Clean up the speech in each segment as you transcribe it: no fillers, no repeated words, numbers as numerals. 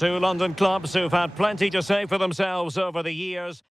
Two London clubs who've had plenty to say for themselves over the years.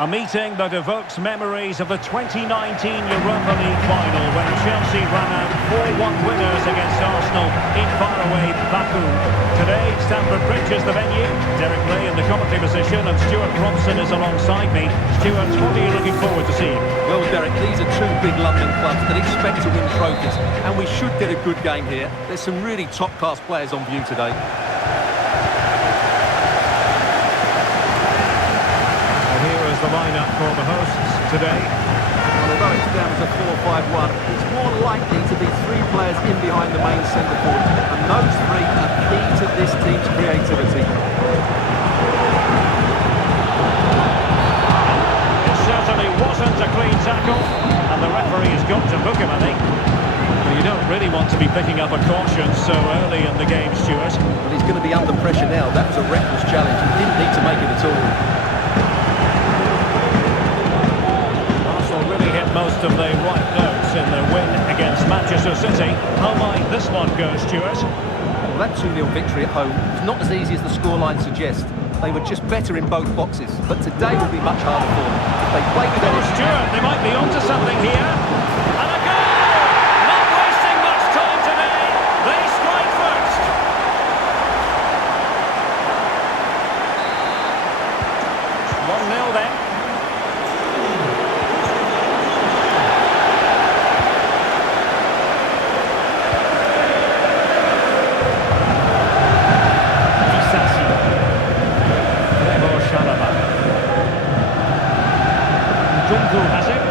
A meeting that evokes memories of the 2019 Europa League final when Chelsea ran out 4-1 winners against Arsenal in faraway Baku. Today, Stamford Bridge is the venue. Derek Lee in the commentary position and Stuart Robson is alongside me. Stuart, what are you looking forward to seeing? Well, Derek, these are two big London clubs that expect to win trophies, and we should get a good game here. There's some really top-class players on view today. The lineup for the hosts today. Well, although it's down as a 4-5-1, it's more likely to be three players in behind the main centre forward, and those three are key to this team's creativity. It certainly wasn't a clean tackle, and the referee has got to book him, I think. Well, you don't really want to be picking up a caution so early in the game, Stuart. Well, he's going to be under pressure now. That was a reckless challenge. He didn't need to make it at all. Most of the right notes in their win against Manchester City. How might this one go, Stuart? Well, that 2-0 victory at home was not as easy as the scoreline suggests. They were just better in both boxes, but today will be much harder for them. If they play with energy... Stuart, they might be onto something here. And a goal! Not wasting much time today. They strike first. 1-0 then. Nkunku has it.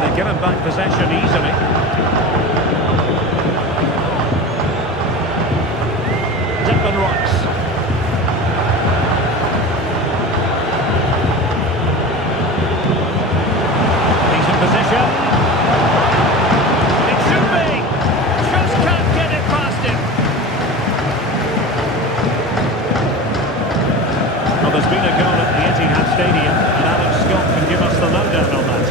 They're given back possession easily. Declan Rice. He's in position. It should be. Just can't get it past him. Well, there's been a goal at the Etihad Stadium, and Alex Scott can give us the lowdown on that.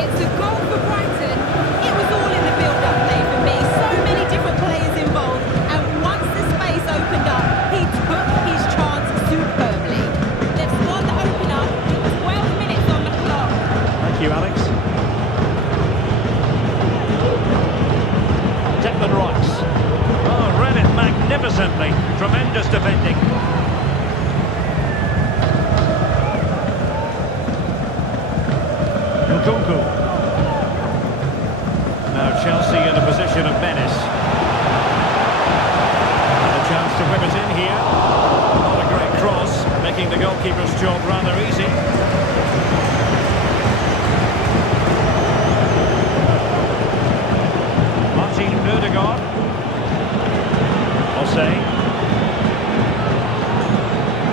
It's a goal for Brighton. It was all in the build-up play for me. So many different players involved, and once the space opened up, he took his chance superbly. They've scored the opener with 12 minutes on the clock. Thank you, Alex. Declan Rice. Oh, read it magnificently. Tremendous defending. Nkunku. Now Chelsea in a position of menace. And a chance to whip it in here. Not a great cross, making the goalkeeper's job rather easy. Martin Ødegaard. Jose.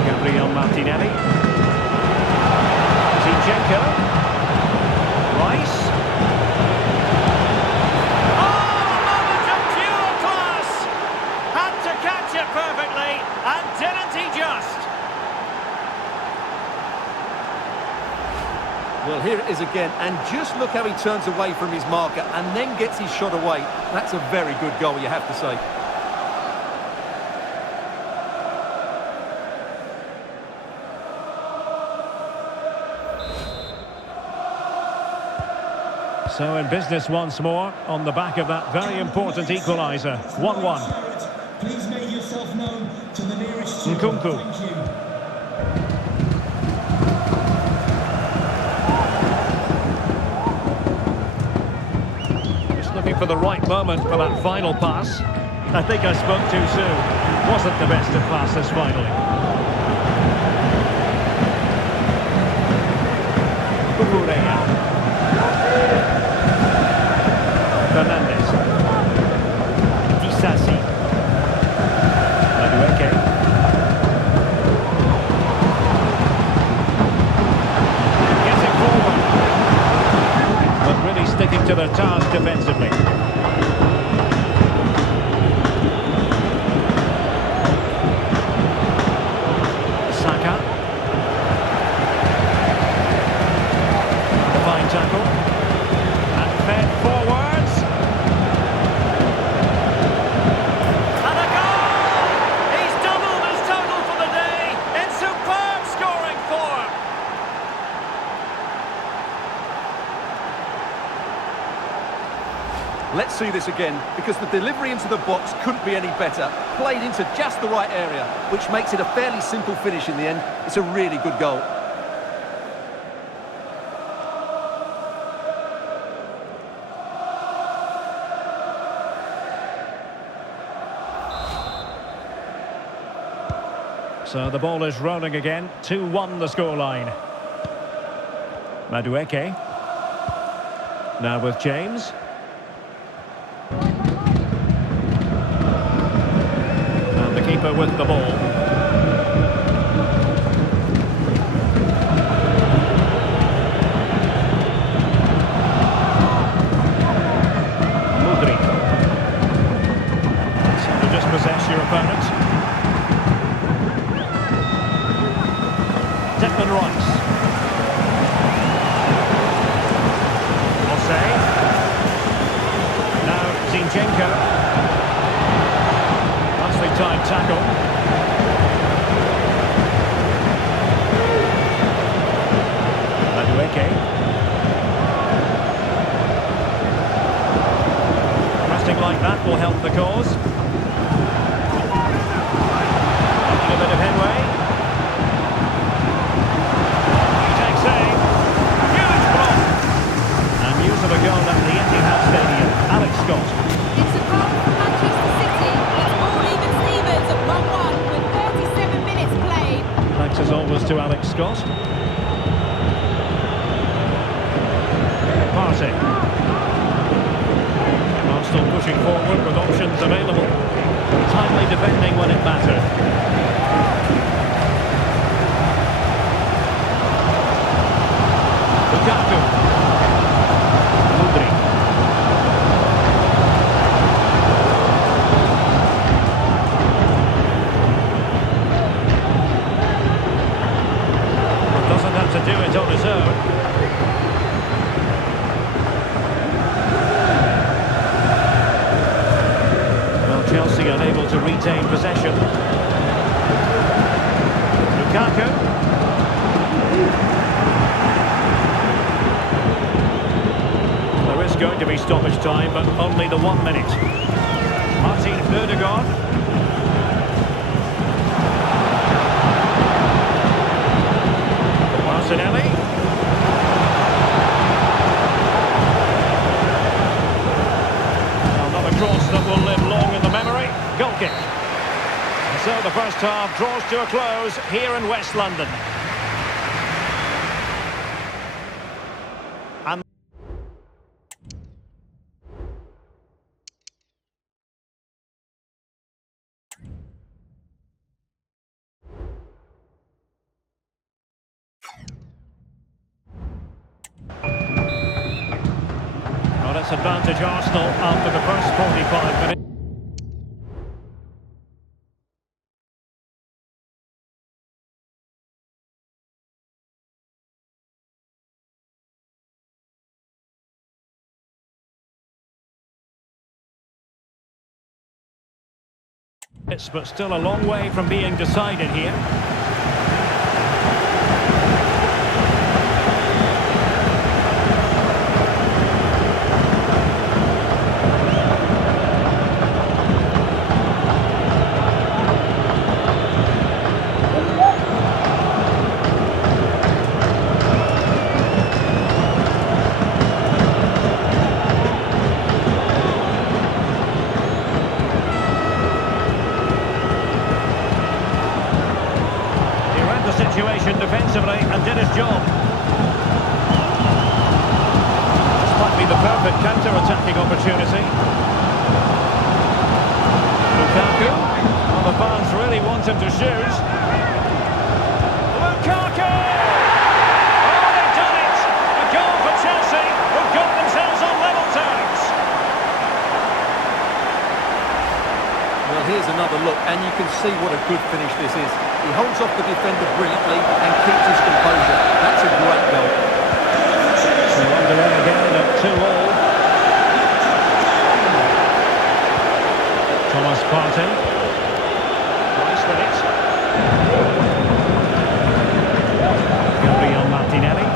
Gabriel Martinelli. Zinchenko. Rice. Oh, moment of pure class! Had to catch it perfectly, and didn't he just? Well, here it is again, and just look how he turns away from his marker and then gets his shot away. That's a very good goal, you have to say. So in business once more, on the back of that very important equaliser. 1-1. Please make yourself known to the nearest Nkunku. Thank you. Just looking for the right moment for that final pass. I think I spoke too soon. Wasn't the best of passes finally. Kukureya. Fernandes. Disasi. Madueke. Getting forward. But really sticking to their task defensively. Saka. Fine tackle. And fed forwards. see this again because the delivery into the box couldn't be any better. Played into just the right area, which makes it a fairly simple finish in the end. It's a really good goal. So the ball is rolling again. 2-1 the scoreline. Madueke. Now with James. And the keeper with the ball. Mudryk. So to dispossess your opponent. Declan Rice. Mossé. Now Zinchenko. Nicely timed tackle. Madueke. Resting like that will help the cause. Making a bit of headway. Of a goal at the Etihad Stadium. Alex Scott. It's a goal for Manchester City. It's all even Stevens at 1-1 with 37 minutes played. Thanks as always to Alex Scott. Partey. Arsenal pushing forward with options available. Timely defending when it mattered. Lukaku. To do it on his own. Well, Chelsea unable to retain possession. Lukaku. There is going to be stoppage time, but only the 1 minute. Martin Ødegaard. Martinelli. Well, not a cross that will live long in the memory. Goal kick. And so the first half draws to a close here in West London. And advantage Arsenal after the first 45 minutes. But still a long way from being decided here. Situation defensively and did his job. This might be the perfect counter-attacking opportunity. Lukaku. Well, the fans really want him to shoot. Lukaku! Oh, they've done it! A goal for Chelsea, who've got themselves on level terms. Well, here's another look, and you can see what a good finish this is. He holds off the defender brilliantly and keeps his composure. That's a great goal. So underway again at 2-2. Thomas Partey. Nice with it. Gabriel Martinelli.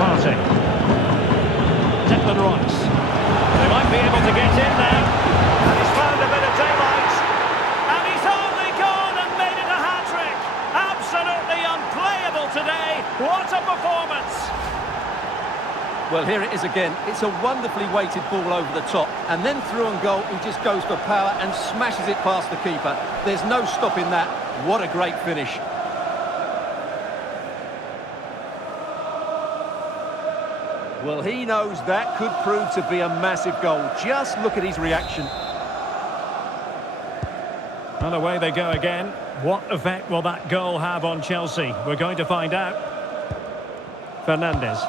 Partey. Declan Rice. Might be able to get in now. And he's found a bit of daylight. And he's only gone and made it a hat-trick. Absolutely unplayable today. What a performance. Well, here it is again. It's a wonderfully weighted ball over the top. And then through on goal, he just goes for power and smashes it past the keeper. There's no stopping that. What a great finish. Well, he knows that could prove to be a massive goal. Just look at his reaction. And away they go again. What effect will that goal have on Chelsea? We're going to find out. Fernandes.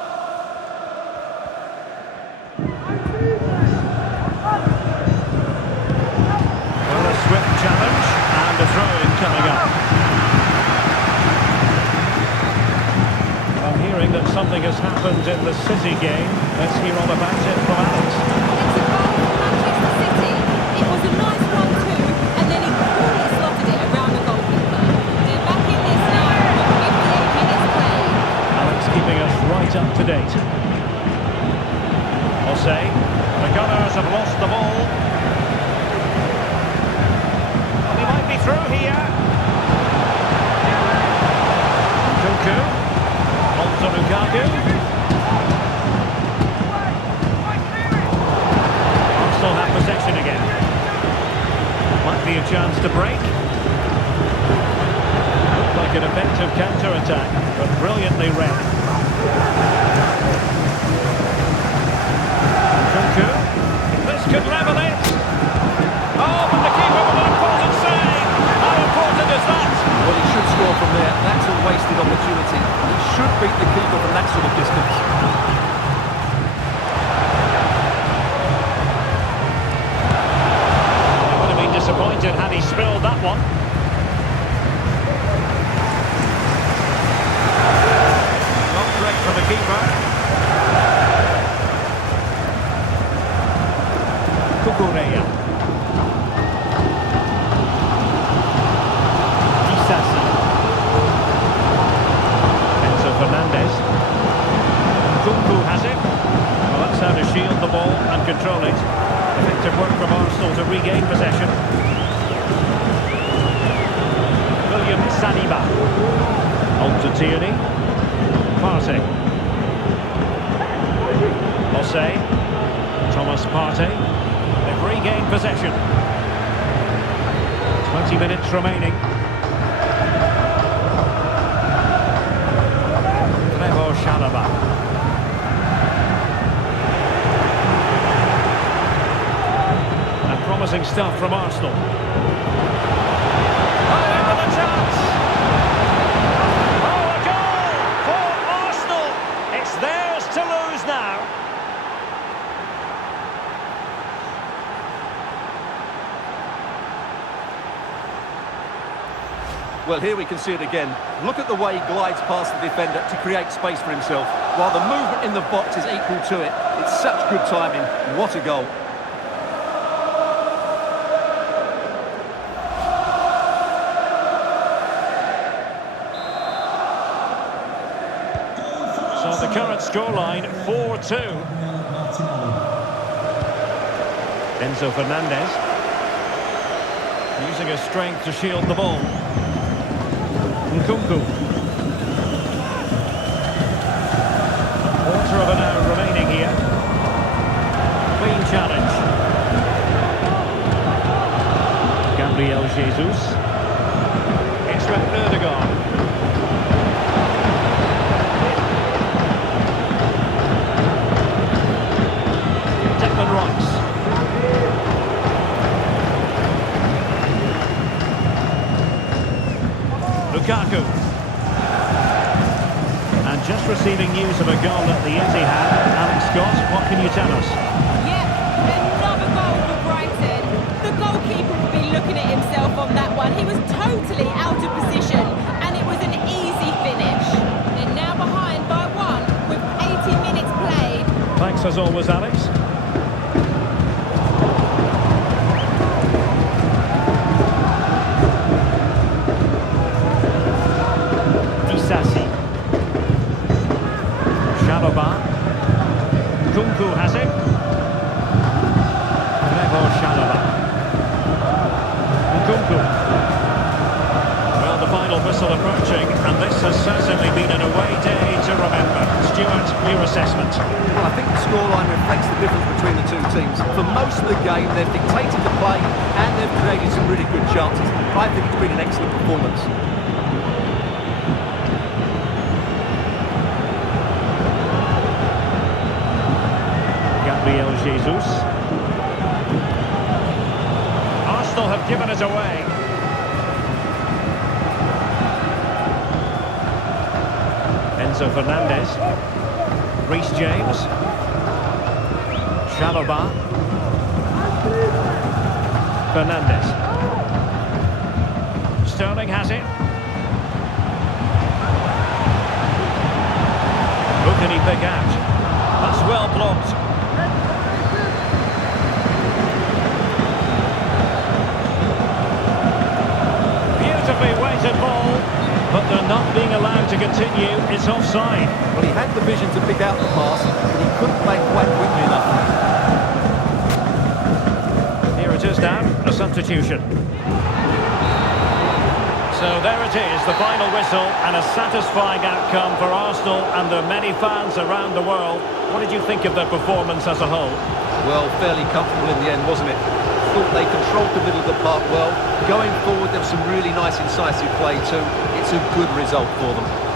Well, a swift challenge and a throw-in coming up. I'm hearing that something has happened in the City game. Let's hear all about it from Alex. It's a goal for Manchester City. It was a nice 1-2, and then he coolly slotted it around the goalkeeper. They're back in this now, with 58 minutes played. Alex keeping us right up to date. Jose, the Gunners have lost the ball. And he might be through here. Kunku, on to Lukaku. Arsenal have possession again. Might be a chance to break. Looked like an effective counter-attack, but brilliantly read. Kunku, this could level it. Oh, but the keeper with an important save. How important is that? Well, he should score from there. That's a wasted opportunity. He should beat the keeper from that sort of distance. He would have been disappointed had he spilled that one. Not correct for the keeper. Cucurella. Disasi. Enzo Fernandez. Kunku has it. Well, that's how to shield the ball and control it. Effective work from Arsenal to regain possession. William Saliba. On to Tierney. Partey. Jose. Thomas Partey. They've regained possession. 20 minutes remaining. Trevoh Chalobah. And promising stuff from Arsenal. Oh, into the chance! Oh, a goal for Arsenal! It's theirs to lose now. Well, here we can see it again. Look at the way he glides past the defender to create space for himself, while the movement in the box is equal to it. It's such good timing. What a goal. So the current scoreline, 4-2. Enzo Fernandez. Using his strength to shield the ball. Nkunku. Quarter of an hour remaining here. Clean challenge. Gabriel Jesus. It's with Ødegaard. Declan Rice. Lukaku. And just receiving news of a goal at the Etihad. Alex Scott, what can you tell us? Yep, another goal for Brighton. The goalkeeper will be looking at himself on that one. He was totally out of position, and it was an easy finish. They're now behind by 1 with 80 minutes played. Thanks as always, Alex. Disasi. Chalobah. Kunku has it. Bakun. Well, the final whistle approaching, and this has certainly been an away day to remember. Stuart, your assessment? Well, I think the scoreline reflects the difference between the two teams. For most of the game, they've dictated the play and they've created some really good chances. I think it's been an excellent performance. Gabriel Jesus. Arsenal have given it away. Enzo Fernandez. Reece James. Chalobah. Fernandez. Sterling has it. Who can he pick out? That's well blocked. Beautifully weighted ball, but they're not being allowed to continue. It's offside. Well, he had the vision to pick out the pass, but he couldn't play quite quickly enough. Here it is now, a substitution. So there it is, the final whistle, and a satisfying outcome for Arsenal and their many fans around the world. What did you think of their performance as a whole? Well, fairly comfortable in the end, wasn't it? Thought they controlled the middle of the park well. Going forward, there was some really nice incisive play too. It's a good result for them.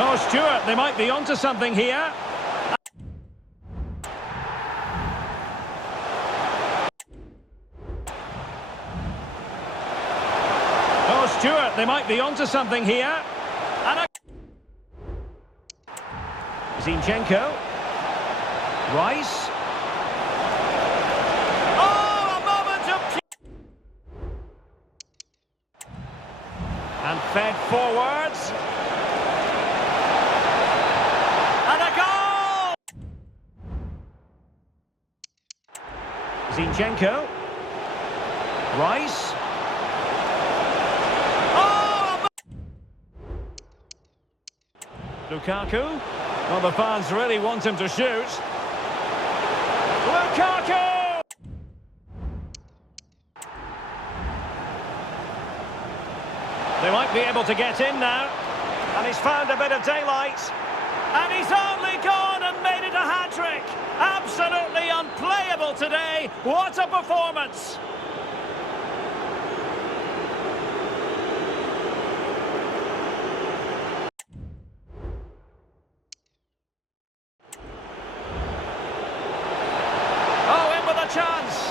Oh, Stuart, they might be onto something here. Oh, Stuart, they might be onto something here. And Zinchenko. Rice. Oh, a moment of... And fed forwards. And a goal! Zinchenko. Rice. Oh! Lukaku. Well, the fans really want him to shoot. Lukaku! They might be able to get in now. And he's found a bit of daylight. And he's only gone and made it a hat-trick. Absolutely unplayable today. What a performance. Oh, in with a chance.